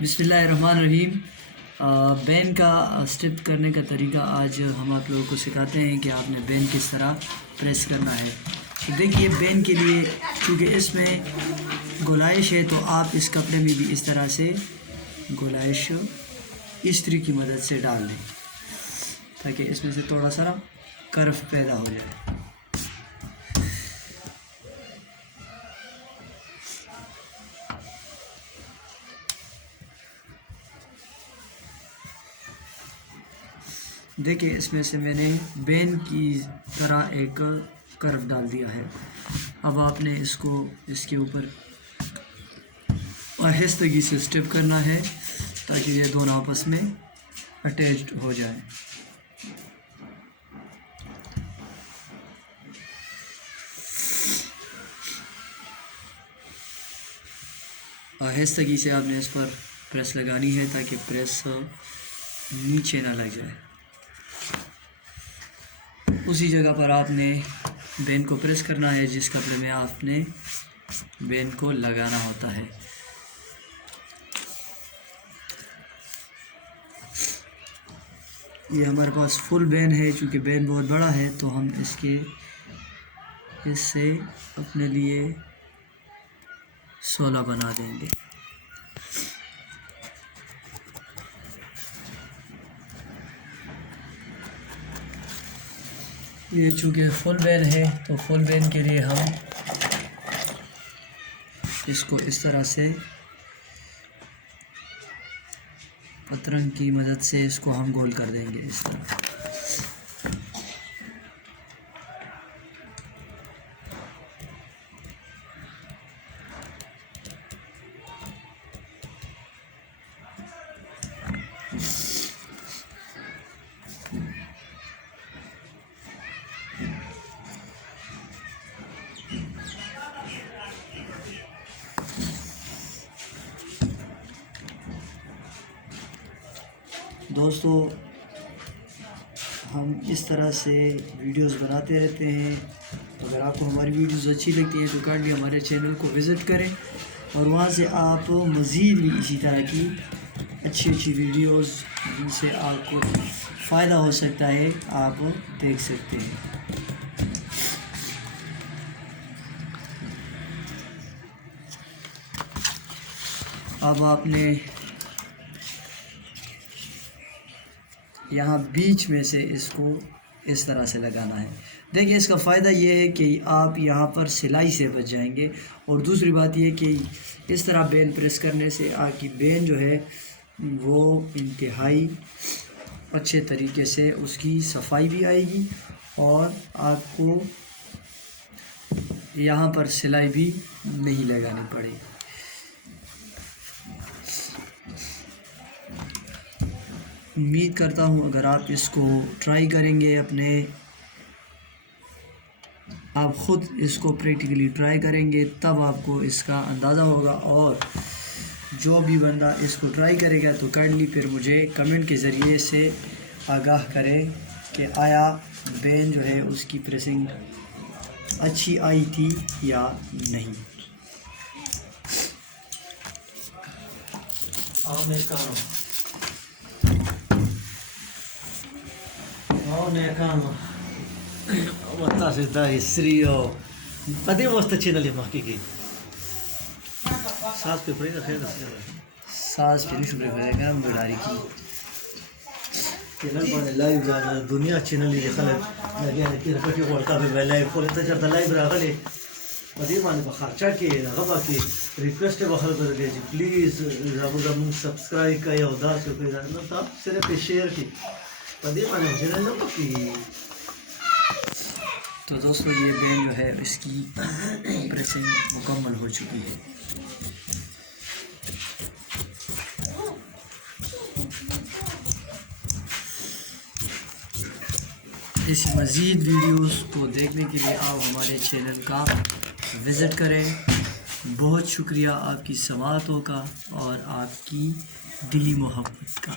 بسم اللہ الرحمن الرحیم۔ بین کا اسٹیپ کرنے کا طریقہ آج ہم آپ لوگوں کو سکھاتے ہیں کہ آپ نے بین کس طرح پریس کرنا ہے۔ تو دیکھیے بین کے لیے چونکہ اس میں گولائش ہے تو آپ اس کپڑے میں بھی اس طرح سے گولائش استری کی مدد سے ڈال دیں تاکہ اس میں سے تھوڑا سا کرف پیدا ہو جائے۔ دیکھیں اس میں سے میں نے بین کی طرح ایک کرف ڈال دیا ہے۔ اب آپ نے اس کو اس کے اوپر آہستگی سے اسٹیپ کرنا ہے تاکہ یہ دونوں آپس میں اٹیچڈ ہو جائیں۔ آہستگی سے آپ نے اس پر پریس لگانی ہے تاکہ پریس نیچے نہ لگ جائے۔ اسی جگہ پر آپ نے بین کو پریس کرنا ہے جس کپڑے میں آپ نے بین کو لگانا ہوتا ہے۔ یہ ہمارے پاس فل بین ہے، چونکہ بین بہت بڑا ہے تو ہم اس سے اپنے لیے 16 بنا دیں گے۔ یہ چونکہ فل بین ہے تو فل بین کے لیے ہم اس کو اس طرح سے پترنگ کی مدد سے اس کو ہم گول کر دیں گے اس طرح۔ دوستو ہم اس طرح سے ویڈیوز بناتے رہتے ہیں۔ اگر آپ کو ہماری ویڈیوز اچھی لگتی ہیں تو کائنڈلی ہمارے چینل کو وزٹ کریں اور وہاں سے آپ مزید بھی اسی طرح کی اچھی ویڈیوز جن سے آپ کو فائدہ ہو سکتا ہے آپ دیکھ سکتے ہیں۔ اب آپ نے یہاں بیچ میں سے اس کو اس طرح سے لگانا ہے۔ دیکھیں اس کا فائدہ یہ ہے کہ آپ یہاں پر سلائی سے بچ جائیں گے، اور دوسری بات یہ کہ اس طرح بین پریس کرنے سے آپ کی بین جو ہے وہ انتہائی اچھے طریقے سے اس کی صفائی بھی آئے گی اور آپ کو یہاں پر سلائی بھی نہیں لگانی پڑے گی۔ امید کرتا ہوں اگر آپ اس کو ٹرائی کریں گے آپ خود اس کو پریکٹیکلی ٹرائی کریں گے تب آپ کو اس کا اندازہ ہوگا، اور جو بھی بندہ اس کو ٹرائی کرے گا تو کائنڈلی پھر مجھے کمنٹ کے ذریعے سے آگاہ کریں کہ آیا بین جو ہے اس کی پریسنگ اچھی آئی تھی یا نہیں۔ ساس پہ نہیں شکریہ کرے گا بڑھاری کی چینل باندې لایو دا دنیا چینل دی خلک لګیا دي تیر پټي ورته به لایو کول ته چرته لایو راغلي په دې باندې په خرچه کې هغه باندې ریکوست به خلک درګي چې پلیز زموږ سبسکرایب کړئ او دا څه کوي نو تاسو صرف شیئر کړئ په دې باندې چینل نو پکې۔ تو دوستو یہ بین جو ہے اس کی پریسنگ مکمل ہو چکی ہے۔ اس مزید ویڈیوز کو دیکھنے کے لیے آپ ہمارے چینل کا وزٹ کریں۔ بہت شکریہ آپ کی سماعتوں کا اور آپ کی دلی محبت کا۔